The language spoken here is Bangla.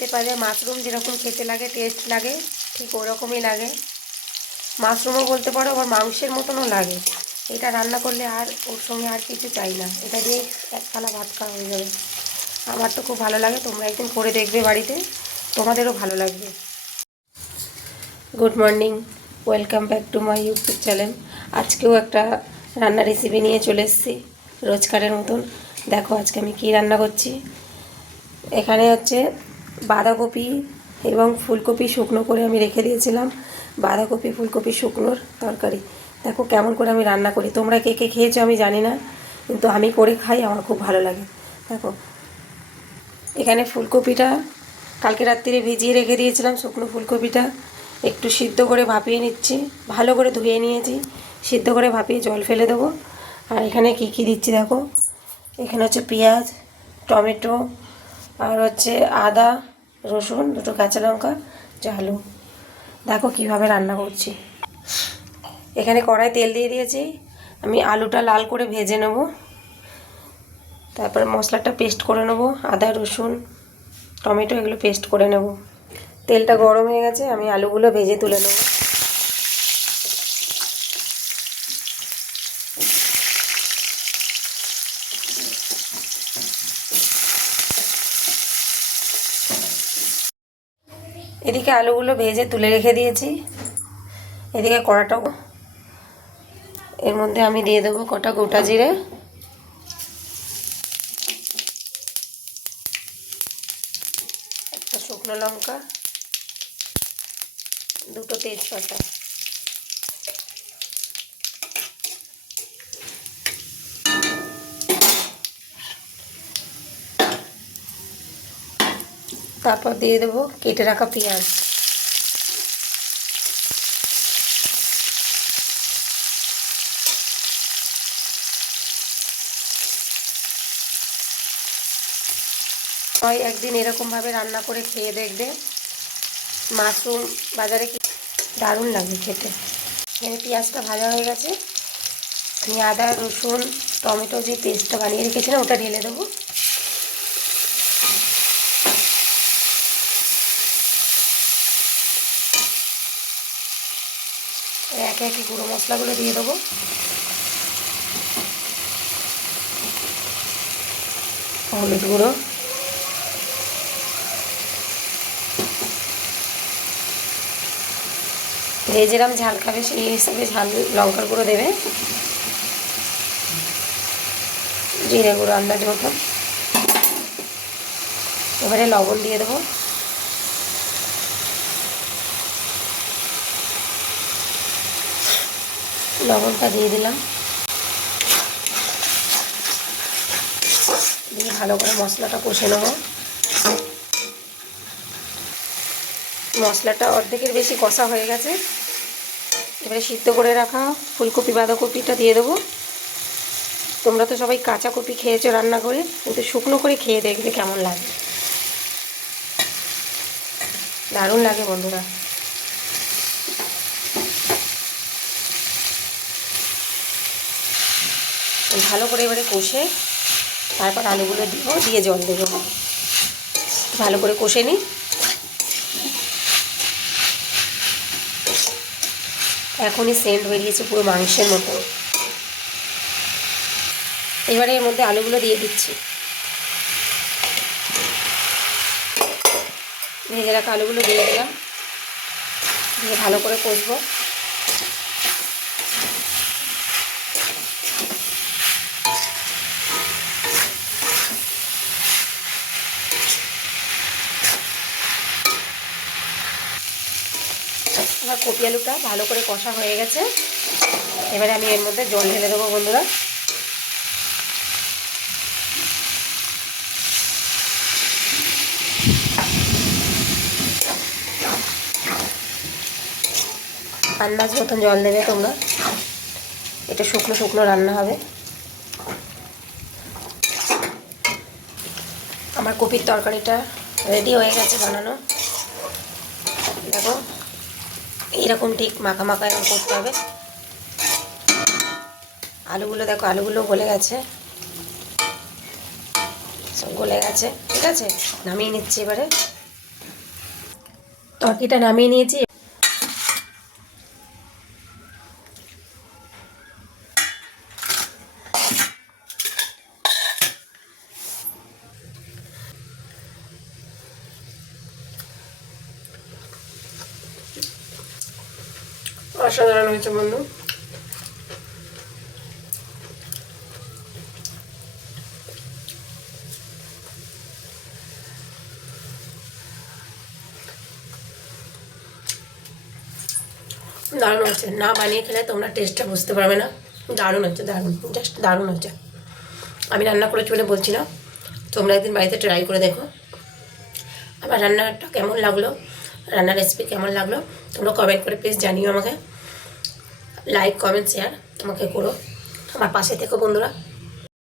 চিনতে পারে মাশরুম যেরকম খেতে লাগে, টেস্ট লাগে, ঠিক ওরকমই লাগে। মাশরুমও বলতে পারো, আবার মাংসের মতনও লাগে। এটা রান্না করলে আর ওর সঙ্গে আর কিছু চাই না, এটা দিয়ে এক থালা ভাত খাওয়া হয়ে যাবে। আমার তো খুব ভালো লাগে, তোমরা একদিন করে দেখবে বাড়িতে, তোমাদেরও ভালো লাগবে। Good morning, welcome back to my YouTube channel. আজকেও একটা রান্না রেসিপি নিয়ে চলে এসেছি রোজকারের মতন। দেখো আজকে আমি কী রান্না করছি। এখানে হচ্ছে বাঁধাকপি এবং ফুলকপি শুকনো করে আমি রেখে দিয়েছিলাম। বাঁধাকপি ফুলকপি শুকনোর তরকারি। দেখো কেমন করে আমি রান্না করি, তোমরা কে কে খেয়েছো আমি জানি না, কিন্তু আমি করে খাই, আমার খুব ভালো লাগে। দেখো এখানে ফুলকপিটা কালকে রাত্রিরে ভিজিয়ে রেখে দিয়েছিলাম। শুকনো ফুলকপিটা একটু সিদ্ধ করে ভাপিয়ে নিচ্ছি, ভালো করে ধুয়ে নিয়েছি, সিদ্ধ করে ভাপিয়ে জল ফেলে দেবো। আর এখানে কি কি দিচ্ছি দেখো, এখানে হচ্ছে পেঁয়াজ, টমেটো, আর হচ্ছে আদা, রসুন, দুটো কাঁচা লঙ্কা, আলু। দেখো কিভাবে রান্না করছি। এখানে কড়াই তেল দিয়ে দিয়েছি, আমি আলুটা লাল করে ভেজে নেব, তারপর মশলাটা পেস্ট করে নেব, আদা রসুন টমেটো এগুলো পেস্ট করে নেব। তেলটা গরম হয়ে গেছে, আমি আলুগুলো ভেজে তুলে নেব। এদিকে আলুগুলো ভেজে তুলে রেখে দিয়েছি। এদিকে কড়াটাও, এর মধ্যে আমি দিয়ে দেবো কটা গোটা জিরে, একটা শুকনো লঙ্কা, দুটো তেজপাতা। তারপর দিয়ে দেবো কেটে রাখা পেঁয়াজ। হয় একদিন এরকমভাবে রান্না করে খেয়ে দেখবে, মাশরুম বাজারে কি দারুণ লাগে খেতে। এখানে পেঁয়াজটা ভাজা হয়ে গেছে, আমি আদা রসুন টমেটো যে পেস্টটা বানিয়ে রেখেছিলাম ওটা ঢেলে দেবো। একে একে গুঁড়ো মশলাগুলো দিয়ে দেবো। হলুদ গুঁড়ো, যে যেরকম ঝাল খাবে সেই হিসাবে ঝাল লঙ্কার গুঁড়ো দেবে, জিরে গুঁড়ো আন্দাজ মতো। এবারে লবণ দিয়ে দেবো, লবণটা দিয়ে দিলাম, দিয়ে ভালো করে মশলাটা কষে নেব। মশলাটা অর্ধেকের বেশি কষা হয়ে গেছে, এবারে সিদ্ধ করে রাখা ফুলকপি বাঁধাকপিটা দিয়ে দেবো। তোমরা তো সবাই কাঁচা কপি খেয়েছো রান্না করে, কিন্তু শুকনো করে খেয়ে দেখবে কেমন লাগে, দারুণ লাগে বন্ধুরা। ভালো করে এবারে কষে তারপর আলুগুলো দিব, দিয়ে জল দেবো, ভালো করে কষে নিই। এখনই সেন্ট বেরিয়েছে পুরো মাংসের মতো। এবারে এর মধ্যে আলুগুলো দিয়ে দিচ্ছি, ভেজে রাখা আলুগুলো দিয়ে দিলাম, দিয়ে ভালো করে কষবো। আমার কপি আলুটা ভালো করে কষা হয়ে গেছে, এবারে আমি এর মধ্যে জল ঢেলে দেবো বন্ধুরা। আন্দাজ মতন জল দেবে তোমরা, এটা শুকনো শুকনো রান্না হবে। আমার কপির তরকারিটা রেডি হয়ে গেছে বানানো। দেখো এইরকম ঠিক মাখা মাখা এরকম করতে হবে। আলুগুলো দেখো, আলুগুলো গলে গেছে, সব গলে গেছে, ঠিক আছে, নামিয়ে নিচ্ছি এবারে। তরকারিটা নামিয়ে নিয়েছি। অসাধারণ হয়েছে বন্ধু। দারুণ হচ্ছে, না বানিয়ে খেলে তোমরা টেস্টটা বুঝতে পারবে না। দারুণ হচ্ছে, দারুণ, জাস্ট দারুণ হচ্ছে। আমি রান্না করেছি বলে বলছি না, তোমরা একদিন বাড়িতে ট্রাই করে দেখো। আমার রান্নাটা কেমন লাগলো, রান্নার রেসিপি কেমন লাগলো তোমরা কমেন্ট করে প্লিজ জানিও আমাকে। লাইক কমেন্ট শেয়ার আমাকে করো, আমার পাশে থেকো বন্ধুরা।